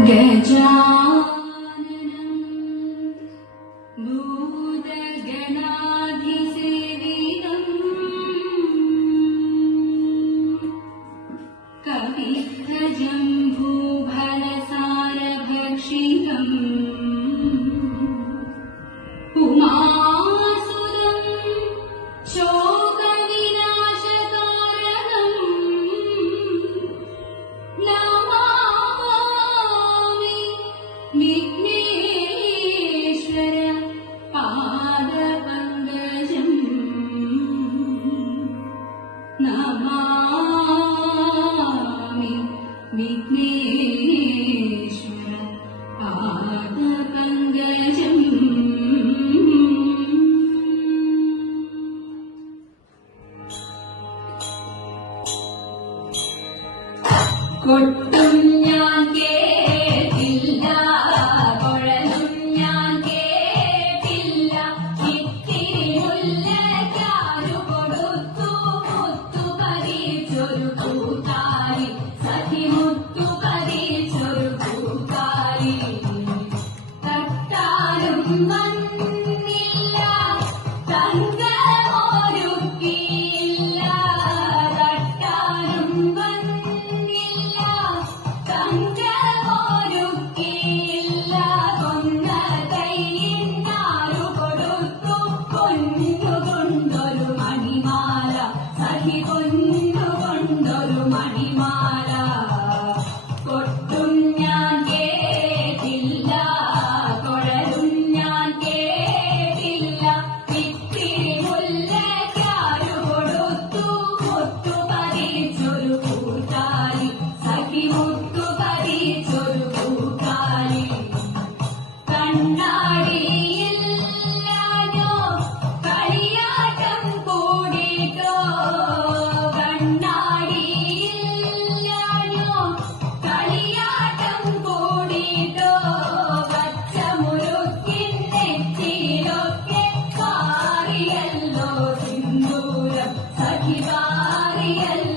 给家 കൊട്ടും മണിമാല அன்புரம் சகிவாரியல்